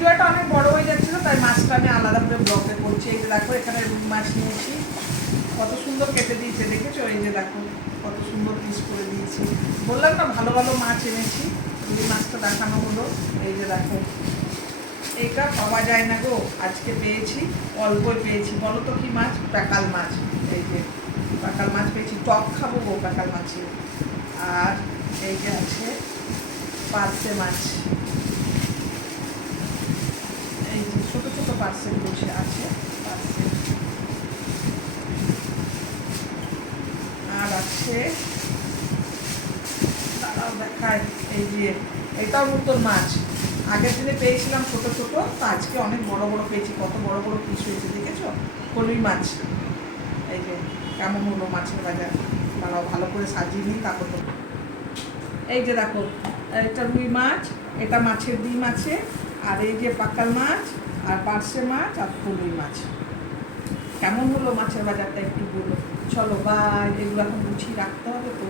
ভিডিওটা অনেক বড় হয়ে যাচ্ছিল, তাই মাছটা আমি আলাদা করে ব্লগে করছি। এই যে দেখো এখানে রুই মাছ নিয়েছি, কত সুন্দর কেটে দিয়েছে দেখেছো? এই যে দেখো কত সুন্দর পিস করে দিয়েছি। বললাম না ভালো ভালো মাছ এনেছি, রুই মাছটা দেখানো হলো। এই যে দেখো, এটা পাওয়া যায় না গো, আজকে পেয়েছি, অল্পই পেয়েছি। বলো তো কি মাছ? প্যাকাল মাছ। এই যে প্যাকাল মাছ পেয়েছি, টক খাবো গো প্যাকাল মাছের। আর এই যে আছে পার্সে মাছ, এই যে ছোটো ছোটো পার্সেল বসে আছে পার্সেল। আর আছে, তারাও দেখায়, এই যে এটাও নতুন মাছ, আগের দিনে পেয়েছিলাম ছোট ছোট, তো আজকে অনেক বড় বড় পেয়েছি। কত বড় বড় পিস হয়েছে দেখেছো? কলুই মাছ। এই যে কেমন হলো মাছের বাজার, তারাও ভালো করে সাজিয়ে নিই তারপর তো। এই যে দেখো, এটা রুই মাছ, এটা মাছের ডিম আছে, আর এই যে পাকাল মাছ, আর পার্সে মাছ, আর কলুই মাছ। কেমন হলো মাছের বাজারটা একটু বলো। চলো বাই, এগুলো এখন গুছিয়ে রাখতে হবে তো।